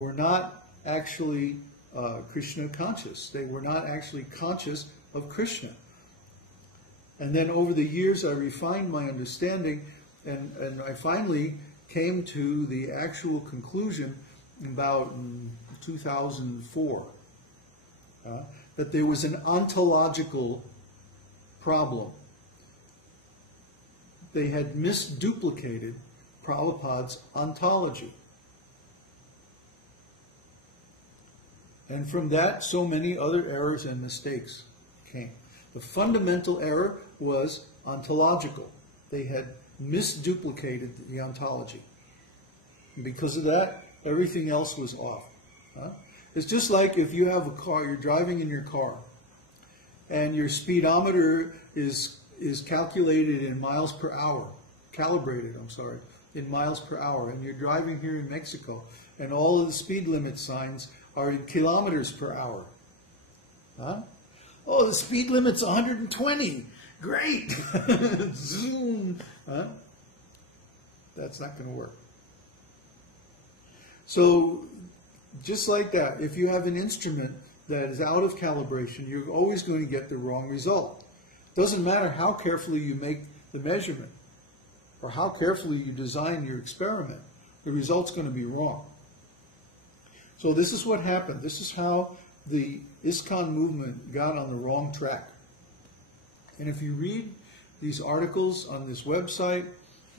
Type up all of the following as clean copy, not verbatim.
were not actually Krishna conscious. They were not actually conscious of Krishna. And then over the years I refined my understanding, and I finally came to the actual conclusion about 2004 that there was an ontological problem. They had misduplicated Prabhupada's ontology. And from that, so many other errors and mistakes came. The fundamental error was ontological. They had misduplicated the ontology. And because of that, everything else was off. It's just like if you have a car, you're driving in your car, and your speedometer is calculated in miles per hour, calibrated, in miles per hour, and you're driving here in Mexico, and all of the speed limit signs are in kilometers per hour. Oh, the speed limit's 120. Great. Zoom. That's not going to work. So, just like that, if you have an instrument that is out of calibration, you're always going to get the wrong result. Doesn't matter how carefully you make the measurement or how carefully you design your experiment, the result's going to be wrong. So this is what happened. This is how the ISKCON movement got on the wrong track. And if you read these articles on this website,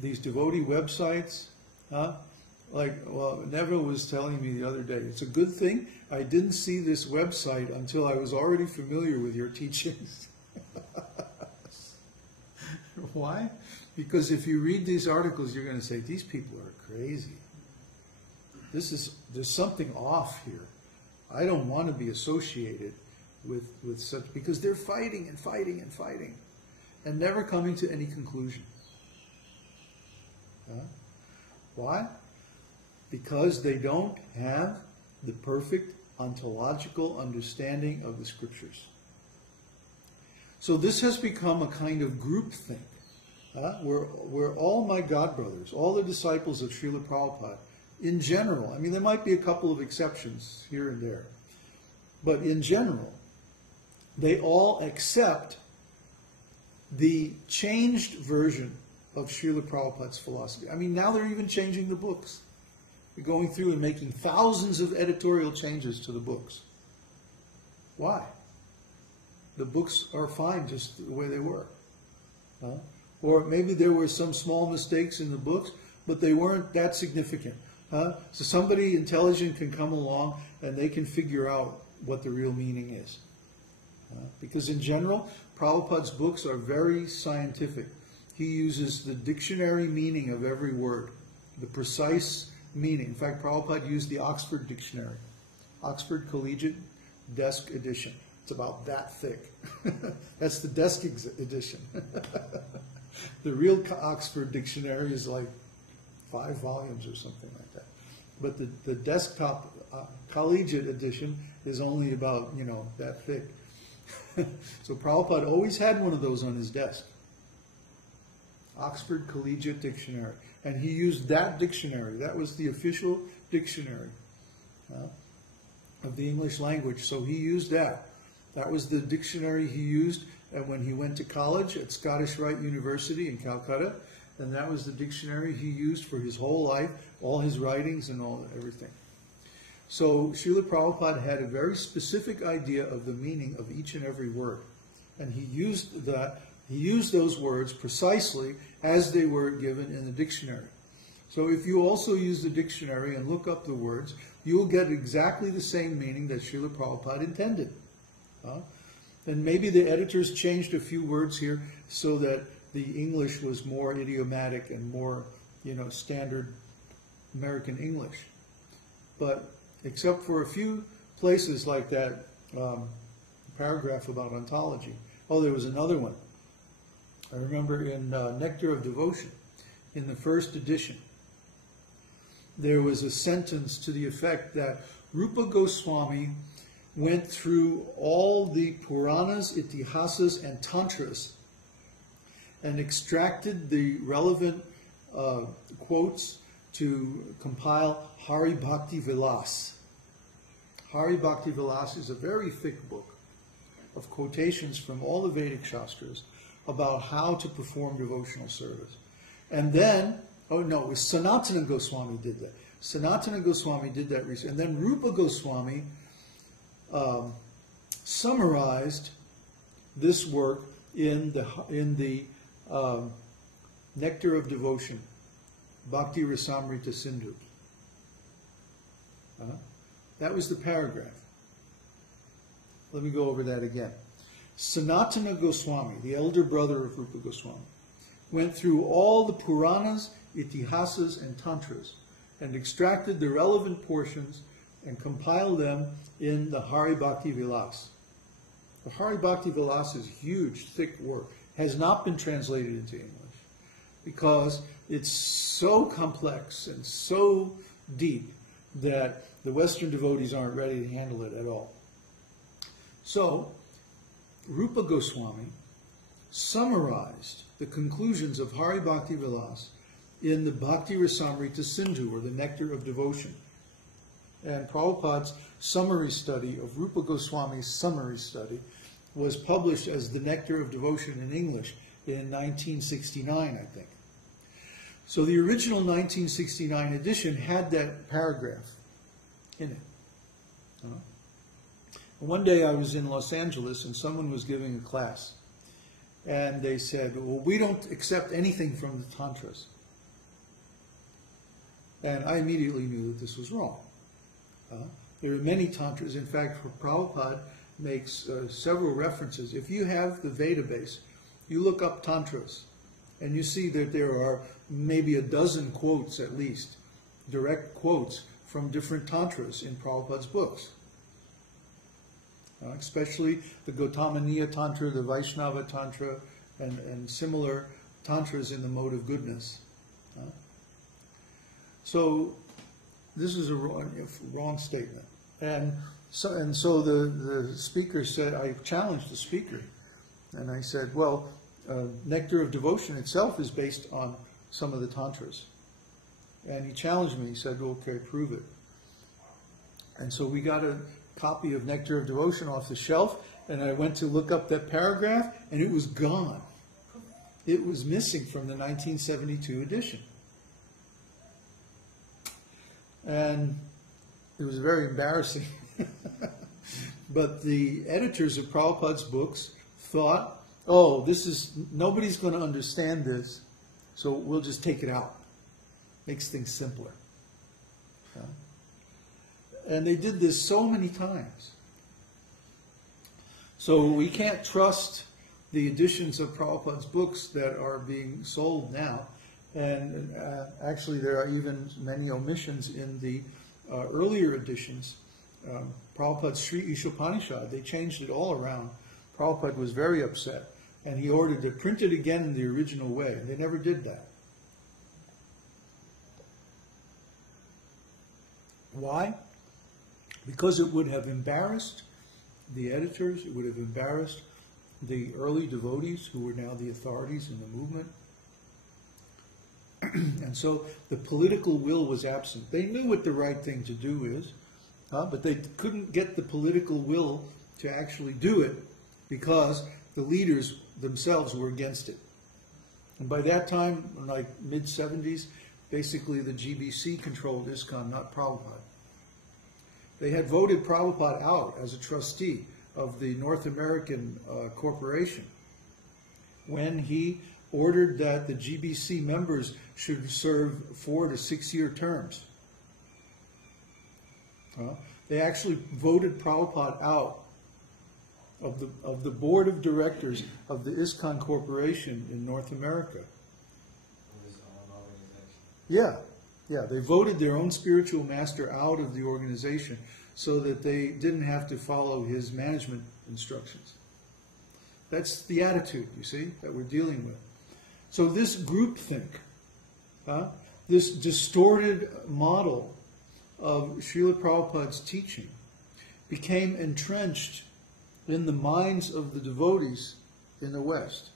these devotee websites, Neville was telling me the other day, it's a good thing I didn't see this website until I was already familiar with your teachings. Why? Because if you read these articles, you're going to say, these people are crazy. There's something off here. I don't want to be associated with such, because they're fighting and fighting and fighting and never coming to any conclusion. Why? Because they don't have the perfect ontological understanding of the scriptures. So this has become a kind of group think, where all my godbrothers, all the disciples of Srila Prabhupada, in general, I mean there might be a couple of exceptions here and there, but in general, they all accept the changed version of Srila Prabhupada's philosophy. I mean, now they're even changing the books. They're going through and making thousands of editorial changes to the books. Why? The books are fine just the way they were. Or maybe there were some small mistakes in the books, but they weren't that significant. So somebody intelligent can come along and they can figure out what the real meaning is. Because in general, Prabhupada's books are very scientific. He uses the dictionary meaning of every word, the precise meaning. In fact, Prabhupada used the Oxford Dictionary, Oxford Collegiate Desk Edition. It's about that thick. That's the desk edition. The real Oxford Dictionary is like 5 volumes or something like that. But the desktop collegiate edition is only about, that thick. So Prabhupada always had one of those on his desk. Oxford Collegiate Dictionary. And he used that dictionary. That was the official dictionary of the English language. So he used that. That was the dictionary he used when he went to college at Scottish Rite University in Calcutta. And that was the dictionary he used for his whole life, all his writings and everything. So Srila Prabhupada had a very specific idea of the meaning of each and every word. And he used those words precisely as they were given in the dictionary. So if you also use the dictionary and look up the words, you will get exactly the same meaning that Srila Prabhupada intended. And maybe the editors changed a few words here so that the English was more idiomatic and more, standard American English. But except for a few places like that paragraph about ontology. Oh, there was another one. I remember in Nectar of Devotion, in the first edition, there was a sentence to the effect that Rupa Goswami went through all the Puranas, Itihasas, and Tantras and extracted the relevant quotes to compile Hari Bhakti Vilas. Hari Bhakti Vilas is a very thick book of quotations from all the Vedic Shastras about how to perform devotional service. And then, oh no, it was Sanatana Goswami did that. Sanatana Goswami did that recently. And then Rupa Goswami summarized this work in the Nectar of Devotion, Bhakti Rasamrita Sindhu. That was the paragraph. Let me go over that again. Sanatana Goswami, the elder brother of Rupa Goswami, went through all the Puranas, Itihasas, and Tantras and extracted the relevant portions and compiled them in the Hari Bhakti Vilas. The Hari Bhakti Vilas is huge, thick work. Has not been translated into English because it's so complex and so deep that the Western devotees aren't ready to handle it at all. So, Rupa Goswami summarized the conclusions of Hari Bhakti Vilas in the Bhakti Rasamrita Sindhu, or the Nectar of Devotion. And Prabhupada's summary study of Rupa Goswami's summary study was published as the Nectar of Devotion in English in 1969, I think. So the original 1969 edition had that paragraph in it. One day I was in Los Angeles and someone was giving a class. And they said, well, we don't accept anything from the Tantras. And I immediately knew that this was wrong. There are many Tantras. In fact, Prabhupada makes several references. If you have the Veda base, you look up Tantras, and you see that there are maybe a dozen quotes at least, direct quotes from different Tantras in Prabhupada's books. Especially the Gautamaniya Tantra, the Vaishnava Tantra, and similar Tantras in the mode of goodness. So this is a wrong statement. And so the speaker said, I challenged the speaker, and I said, well, Nectar of Devotion itself is based on some of the Tantras. And he challenged me. He said, okay, prove it. And so we got a copy of Nectar of Devotion off the shelf, and I went to look up that paragraph, and it was gone. It was missing from the 1972 edition. And it was very embarrassing. But the editors of Prabhupada's books thought, oh, nobody's going to understand this, so we'll just take it out. Makes things simpler. And they did this so many times. So we can't trust the editions of Prabhupada's books that are being sold now. And actually there are even many omissions in the earlier editions. Prabhupada's Sri Ishopanishad, they changed it all around. Prabhupada was very upset, and he ordered it printed again in the original way. And they never did that. Why? Because it would have embarrassed the editors, it would have embarrassed the early devotees who were now the authorities in the movement. And so the political will was absent. They knew what the right thing to do is, but they couldn't get the political will to actually do it because the leaders themselves were against it. And by that time, like mid-70s, basically the GBC controlled ISKCON, not Prabhupada. They had voted Prabhupada out as a trustee of the North American corporation when he ordered that the GBC members should serve 4 to 6 year terms. They actually voted Prabhupada out of the board of directors of the ISKCON Corporation in North America. Yeah, they voted their own spiritual master out of the organization so that they didn't have to follow his management instructions. That's the attitude, you see, that we're dealing with. So this groupthink, this distorted model of Srila Prabhupada's teaching became entrenched in the minds of the devotees in the West.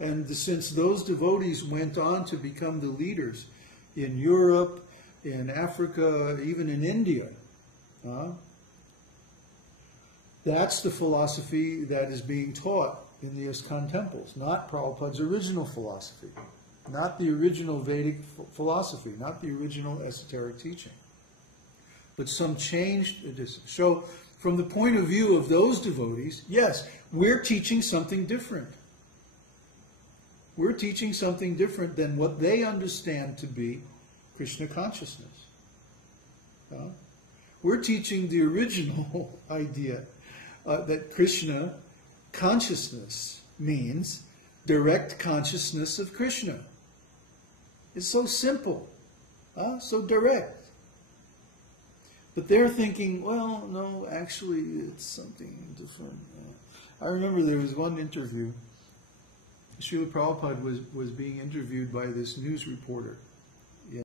And since those devotees went on to become the leaders in Europe, in Africa, even in India. That's the philosophy that is being taught in the ISKCON temples, not Prabhupada's original philosophy, not the original Vedic philosophy, not the original esoteric teaching, but some changed edition. So, from the point of view of those devotees, yes, we're teaching something different. We're teaching something different than what they understand to be Krishna consciousness. We're teaching the original idea that Krishna consciousness means direct consciousness of Krishna. It's so simple, so direct. But they're thinking, well, no, actually it's something different. I remember there was one interview. Srila Prabhupada was being interviewed by this news reporter.